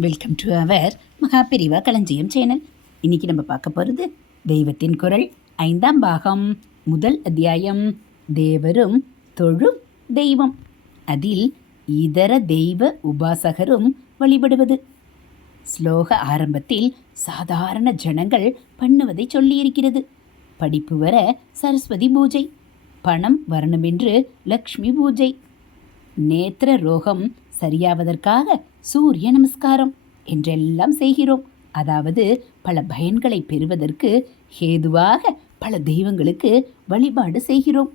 Welcome to our Mahaperiyava களஞ்சியம் channel இன்னைக்கு நம்ம பார்க்க போகிறது தெய்வத்தின் குரல் ஐந்தாம் பாகம் முதல் அத்தியாயம் தேவரும் தொழும் தெய்வம். அதில் இதர தெய்வ உபாசகரும் வழிபடுவது. ஸ்லோக ஆரம்பத்தில் சாதாரண ஜனங்கள் பண்ணுவதை சொல்லியிருக்கிறது. படிப்பு வர சரஸ்வதி பூஜை பணம் வரணுமென்று லக்ஷ்மி பூஜை. நேத்திர ரோகம் சரியாவதற்காக சூரிய நமஸ்காரம் என்றெல்லாம் செய்கிறோம். அதாவது பல பயன்களை பெறுவதற்கு ஹேதுவாக பல தெய்வங்களுக்கு வழிபாடு செய்கிறோம்.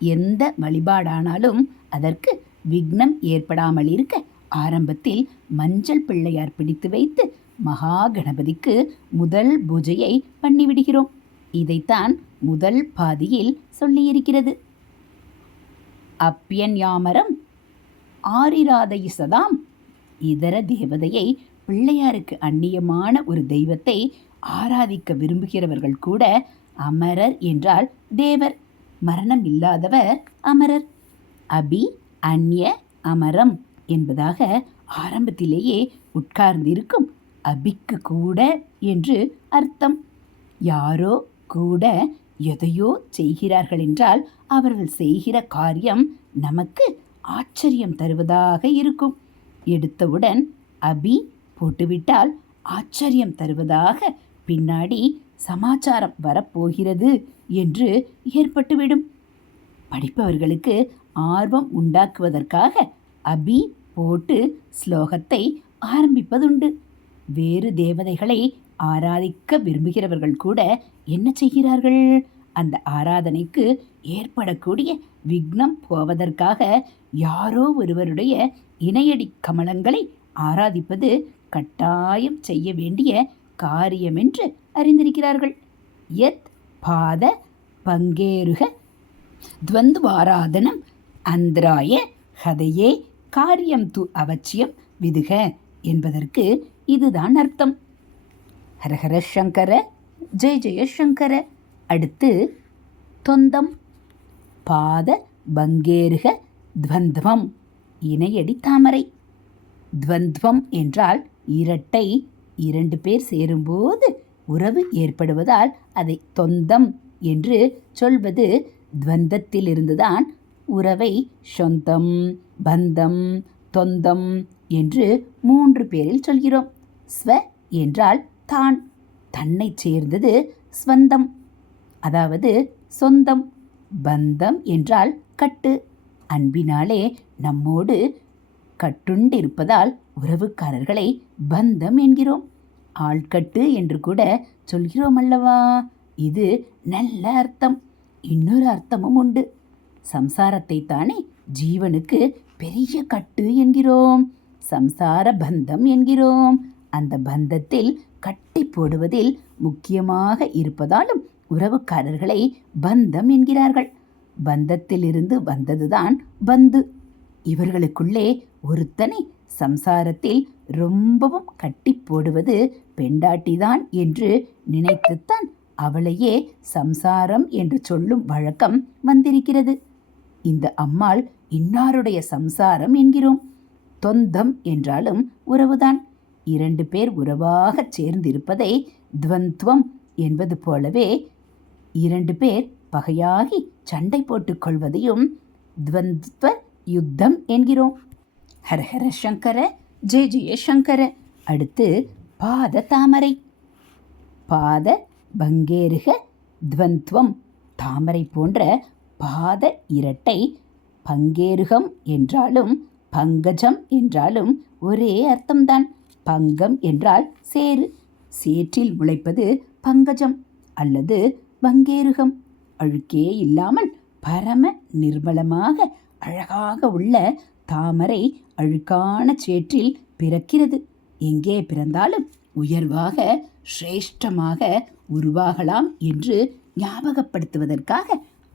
எந்த வழிபாடானாலும் அதற்கு விக்னம் ஏற்படாமல் இருக்க ஆரம்பத்தில் மஞ்சள் பிள்ளையார் பிடித்து வைத்து மகா கணபதிக்கு முதல் பூஜையை பண்ணிவிடுகிறோம். இதைத்தான் முதல் பாதியில் சொல்லியிருக்கிறது. அப்பியன்யாமரம் ஆரிராதைசதாம் இதர தேவதையை பிள்ளையாருக்கு அந்நியமான ஒரு தெய்வத்தை ஆராதிக்க விரும்புகிறவர்கள் கூட அமரர் என்றால் தேவர். மரணம் இல்லாதவர் அமரர். அபி அந்நிய அமரம் என்பதாக ஆரம்பத்திலேயே உட்கார்ந்திருக்கும் அபிக்கு கூட என்று அர்த்தம். யாரோ கூட எதையோ செய்கிறார்கள் என்றால் அவர்கள் செய்கிற காரியம் நமக்கு ஆச்சரியம் தருவதாக இருக்கும். எடுத்தவுடன் அபி போட்டுவிட்டால் ஆச்சரியம் தருவதாக பின்னாடி சமாச்சாரம் வரப்போகிறது என்று ஏற்பட்டுவிடும். படிப்பவர்களுக்கு ஆர்வம் உண்டாக்குவதற்காக அபி போட்டு ஸ்லோகத்தை ஆரம்பிப்பதுண்டு. வேறு தேவதைகளை ஆராதிக்க விரும்புகிறவர்கள் கூட என்ன செய்கிறார்கள்? அந்த ஆராதனைக்கு ஏற்படக்கூடிய விக்னம் போவதற்காக யாரோ ஒருவருடைய இணையடி கமலங்களை ஆராதிப்பது கட்டாயம் செய்ய வேண்டிய காரியம் என்று அறிந்திருக்கிறார்கள். யத் பாத பங்கேருக. துவந்துவாராதனம் அந்திராய ஹதையே காரியம் து அவசியம் விதுக என்பதற்கு இதுதான் அர்த்தம். ஹரஹர சங்கர ஜெய ஜெய சங்கர. அடுத்து தொந்தம் பாத பங்கேருக துவந்த்வம் இணையடி தாமரை. துவந்த்வம் என்றால் இரட்டை இரண்டு பேர் சேரும்போது உறவு ஏற்படுவதால் அதை தொந்தம் என்று சொல்வது. துவந்தத்திலிருந்துதான் உறவை சொந்தம் பந்தம் தொந்தம் என்று மூன்று பேரில் சொல்கிறோம். ஸ்வ என்றால் தான் தன்னை சேர்ந்தது ஸ்வந்தம். அதாவது சொந்தம் பந்தம் என்றால் கட்டு. அன்பினாலே நம்மோடு கட்டுண்டிருப்பதால் உறவுக்காரர்களை பந்தம் என்கிறோம். ஆள்கட்டு என்று கூட சொல்கிறோம் அல்லவா இது நல்ல அர்த்தம். இன்னொரு அர்த்தமும் உண்டு. சம்சாரத்தை தானே ஜீவனுக்கு பெரிய கட்டு என்கிறோம். சம்சார பந்தம் என்கிறோம். அந்த பந்தத்தில் கட்டி போடுவதில் முக்கியமாக இருப்பதாலும் உறவுக்காரர்களை பந்தம் என்கிறார்கள். பந்தத்திலிருந்து வந்ததுதான் பந்து. இவர்களுக்குள்ளே ஒருத்தனை சம்சாரத்தில் ரொம்பவும் கட்டி போடுவது பெண்டாட்டிதான் என்று நினைத்துத்தான் அவளையே சம்சாரம் என்று சொல்லும் வழக்கம் வந்திருக்கிறது. இந்த அம்மாள் இன்னாருடைய சம்சாரம் என்கிறோம். தொந்தம் என்றாலும் உறவுதான். இரண்டு பேர் உறவாகச் சேர்ந்திருப்பதை துவந்த்வம் என்பது போலவே இரண்டு பேர் பகையாகி சண்டை போட்டுக் கொள்வதையும் துவந்த்வ யுத்தம் என்கிறோம். ஹரஹர சங்கர ஜெய ஜெய சங்கர. அடுத்து பாத தாமரை. பாத பங்கேருக துவந்த்வம். தாமரை போன்ற பாத இரட்டை பங்கேருகம் என்றாலும் பங்கஜம் என்றாலும் ஒரே அர்த்தம்தான். பங்கம் என்றால் சேரு சேற்றில் உழைப்பது பங்கஜம் அல்லது பங்கேருகம் அழுக்கே இல்லாமல் பரம நிர்மலமாக அழகாக உள்ள தாமரை அழுக்கான சேற்றில் பிறக்கிறது. எங்கே பிறந்தாலும் உயர்வாக சிரேஷ்டமாக உருவாகலாம் என்று ஞாபகப்படுத்துவதற்காக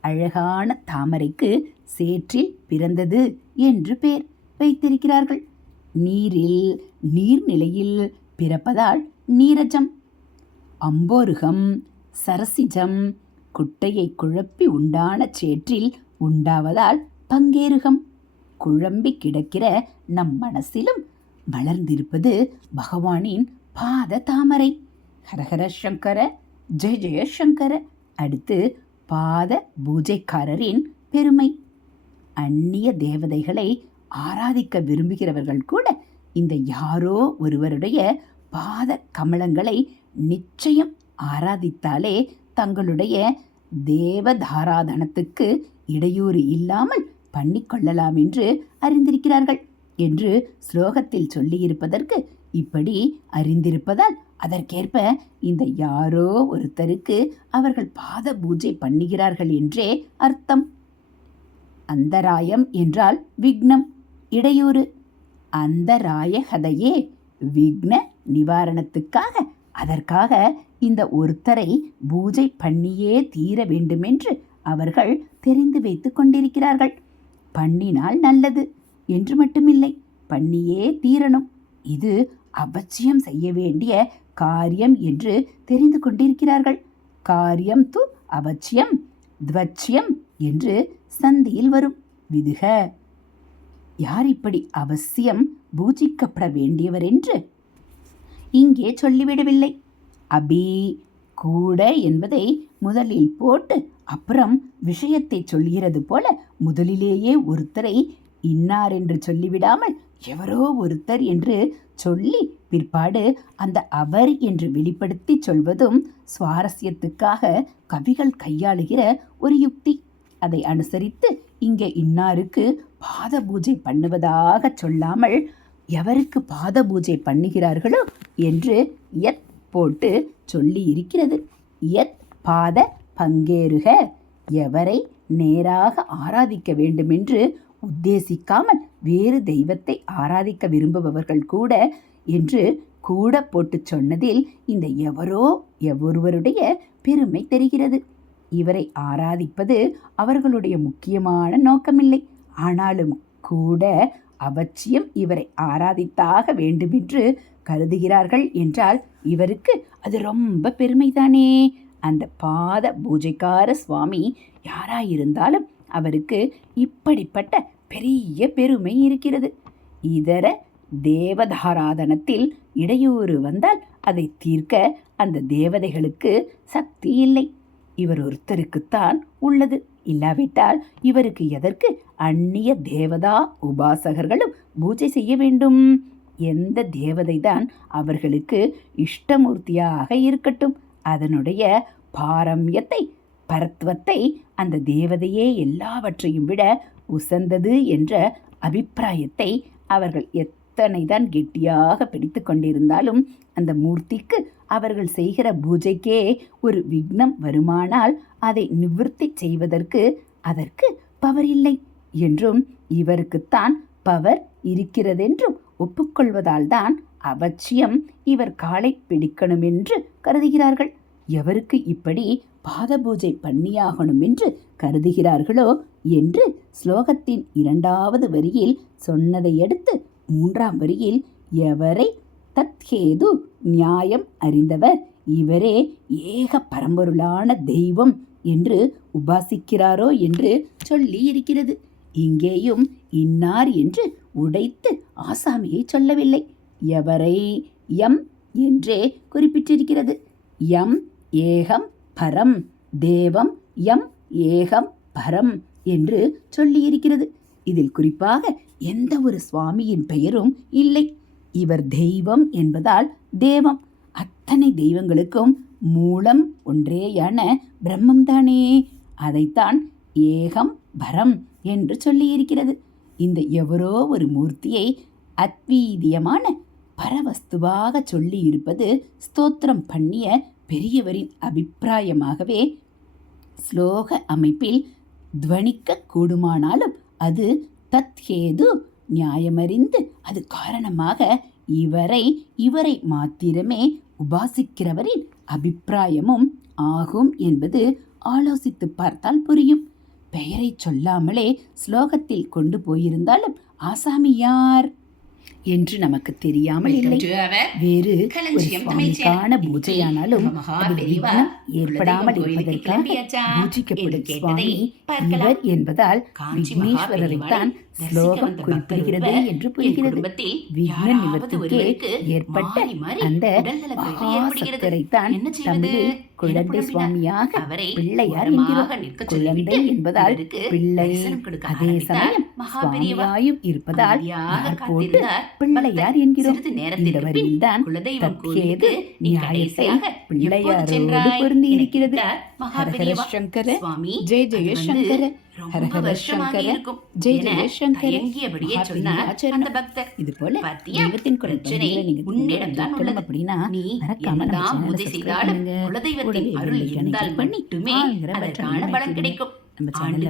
அழகான தாமரைக்கு சேற்றில் பிறந்தது என்று பேர் வைத்திருக்கிறார்கள். நீரில் நீர்நிலையில் பிறப்பதால் நீரஜம். அம்போருகம் சரசிஜம் குட்டையை குழப்பி உண்டான சேற்றில் உண்டாவதால் பங்கேருகம் குழம்பி கிடக்கிற நம் மனசிலும் வளர்ந்திருப்பது பகவானின் பாத தாமரை. ஹரஹர சங்கர ஜெய ஜெய சங்கர. அடுத்து பாத பூஜைக்காரரின் பெருமை. அந்நிய தேவதைகளை ஆராதிக்க விரும்புகிறவர்கள் கூட இந்த யாரோ ஒருவருடைய பாத கமலங்களை நிச்சயம் ஆராதித்தாலே தங்களுடைய தேவதாராதனத்துக்கு இடையூறு இல்லாமல் பண்ணிக்கொள்ளலாம் என்று அறிந்திருக்கிறார்கள் என்று ஸ்லோகத்தில் சொல்லியிருப்பதற்கு இப்படி அறிந்திருப்பதால் அதற்கேற்ப இந்த யாரோ ஒருத்தருக்கு அவர்கள் பாத பூஜை பண்ணுகிறார்கள் என்றே அர்த்தம். அந்தராயம் என்றால் விக்னம் இடையூறு. அந்தராயகதையே விக்ன நிவாரணத்துக்காக அதற்காக இந்த ஒருத்தரை பூஜை பண்ணியே தீர வேண்டுமென்று அவர்கள் தெரிந்து வைத்து கொண்டிருக்கிறார்கள். பண்ணினால் நல்லது என்று மட்டுமில்லை பண்ணியே தீரணும். இது அவசியம் செய்ய வேண்டிய காரியம் என்று தெரிந்து கொண்டிருக்கிறார்கள். காரியம் து அவசியம் துவச்சியம் என்று சந்தியில் வரும். விதுக யார் இப்படி அவசியம் பூஜிக்கப்பட வேண்டியவர் என்று இங்கே சொல்லிவிடவில்லை. அபி கூட என்பதை முதலில் போட்டு அப்புறம் விஷயத்தை சொல்கிறது போல முதலிலேயே ஒருத்தரை இன்னார் என்று சொல்லிவிடாமல் எவரோ ஒருத்தர் என்று சொல்லி பிற்பாடு அந்த அவர் என்று வெளிப்படுத்தி சொல்வதும் சுவாரஸ்யத்துக்காக கவிகள் கையாளுகிற ஒரு யுக்தி. அதை அனுசரித்து இங்கே இன்னாருக்கு பாத பூஜை பண்ணுவதாக சொல்லாமல் எவருக்கு பாத பூஜை பண்ணுகிறார்களோ என்று எத் போட்டு சொல்லி இருக்கிறது. எத் பாத பங்கேறுக எவரை நேராக ஆராதிக்க வேண்டுமென்று உத்தேசிக்காமல் வேறு தெய்வத்தை ஆராதிக்க விரும்புபவர்கள் கூட என்று கூட போட்டு சொன்னதில் இந்த எவரோ எவ்வொருவருடைய பெருமை தெரிகிறது. இவரை ஆராதிப்பது அவர்களுடைய முக்கியமான நோக்கமில்லை. ஆனாலும் கூட அவசியம் இவரை ஆராதித்தாக வேண்டுமென்று கருதுகிறார்கள் என்றால் இவருக்கு அது ரொம்ப பெருமைதானே. அந்த பாத பூஜைக்கார சுவாமி யாராயிருந்தாலும் அவருக்கு இப்படிப்பட்ட பெரிய பெருமை இருக்கிறது. இதர தேவதாராதனத்தில் இடையூறு வந்தால் அதை தீர்க்க அந்த தேவதைகளுக்கு சக்தி இல்லை. இவர் ஒருத்தருக்குத்தான் உள்ளது. இல்லாவிட்டால் இவருக்கு எதற்கு அந்நிய தேவதா உபாசகர்களும் பூஜை செய்ய வேண்டும்? எந்த தேவதை தான் அவர்களுக்கு இஷ்டமூர்த்தியாக இருக்கட்டும் அதனுடைய பாரம்யத்தை பரத்வத்தை அந்த தேவதையே எல்லாவற்றையும் விட உசந்தது என்ற அபிப்பிராயத்தை அவர்கள் எத்தனைதான் கெட்டியாக பிடித்து கொண்டிருந்தாலும் அந்த மூர்த்திக்கு அவர்கள் செய்கிற பூஜைக்கே ஒரு விக்னம் வருமானால் அதை நிவர்த்தி செய்வதற்கு அதற்கு பவர் இல்லை என்றும் இவருக்குத்தான் பவர் இருக்கிறதென்றும் ஒப்புக்கொள்வதால் தான் அவசியம் இவர் காலை பிடிக்கணும் என்று கருதுகிறார்கள். எவருக்கு இப்படி பாத பூஜை பண்ணியாகணும் என்று கருதுகிறார்களோ என்று ஸ்லோகத்தின் இரண்டாவது வரியில் சொன்னதையடுத்து மூன்றாம் வரியில் எவரை தத்ஹேது நியாயம் அறிந்தவர் இவரே ஏக பரம்பொருளான தெய்வம் என்று உபாசிக்கிறாரோ என்று சொல்லி இருக்கிறது இங்கேயும் இன்னார் என்று உடைத்து ஆசாமியை சொல்லவில்லை. எவரை? எம் என்றே குறிப்பிட்டிருக்கிறது. எம் ஏகம் பரம் தேவம் எம் ஏகம் பரம் என்று சொல்லியிருக்கிறது. இதில் குறிப்பாக எந்த ஒரு சுவாமியின் பெயரும் இல்லை. இவர் தெய்வம் என்பதால் தேவம். அத்தனை தெய்வங்களுக்கும் மூலம் ஒன்றேயான பிரம்மம்தானே அதைத்தான் ஏகம் பரம் என்று சொல்லியிருக்கிறது. இந்த எவரோ ஒரு மூர்த்தியை அத்வீதியமான பரவஸ்துவாக சொல்லியிருப்பது ஸ்தோத்திரம் பண்ணிய பெரியவரின் அபிப்பிராயமாகவே ஸ்லோக அமைப்பில் துவனிக்க கூடுமானாலும் அது தத்ஹேது நியாயமறிந்து அது காரணமாக இவரை இவரை மாத்திரமே உபாசிக்கிறவரின் அபிப்பிராயமும் ஆகும் என்பது ஆலோசித்து பார்த்தால் புரியும். பெயரை சொல்லாமலே ஸ்லோகத்தில் கொண்டு போயிருந்தாலும் ஆசாமி யார்? என்று நமக்கு தெரியாமல் இல்லை வேறு சுவாமிக்கான. பூஜையானாலும் விக்னம் ஏற்படாமல் இருப்பதற்காக? பூஜிக்கப்படும் சுவாமி. இவர் என்பதால் விக்னேஸ்வரரைத்தான் பெரியவாளை ஸ்லோகம் குறிப்பிடுகிறது என்று என் புரிகிறது விக்ன நிவர்த்திக்கு ஏற்பட்ட அந்த மகா செய்வது? தமிழில் குழந்தை. சுவாமியாக பிள்ளையார் குழந்தை என்பதால் பிள்ளை அதே சமயம். சுவாமியாயும் இருப்பதால் யார் போட்டு பிள்ளையார். என்கிறோம் இந்த வரியில்தான் தற்கேது நியாயத்தை பிள்ளையாரோடு பொருந்தி இருக்கிறது சங்கர சுவாமி ஜெய ரொம்ப வருஷமாக இருக்கும் ஜெய தயங்கியபடியே சொன்னார். அந்த பக்தர் இது போல? தெய்வத்தின் பிரச்சனை உன்னிடம் தான் உள்ளது. அப்படின்னா நீ என்னதான் செய்தாலும். குலதெய்வத்தின் அருள் இருந்தால் அதற்கான. பலன் கிடைக்கும் நம்ம சேனல்ல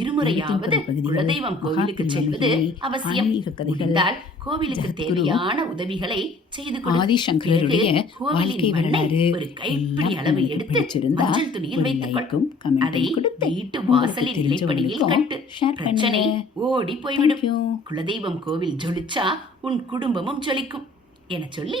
இருமுறையாவது குலதெய்வம் கோவிலுக்கு செல்வது அவசியம். முடிந்தால் கோவிலுக்கு தேவையான உதவிகளை செய்து ஆதிசங்கரருடைய வாழ்க்கை வரலாறு ஒரு கைப்பிடி அளவு எடுத்து மஞ்சள் துணியில் ஒரு வைத்துக் கொள். லைக்கும் அதை வீட்டு வாசலில் இலைப்படியில் கட்டு. பிரச்சனை ஓடி போய்விடும். குலதெய்வம் கோவில் ஜொலிச்சா உன் குடும்பமும் ஜொலிக்கும். என சொல்லி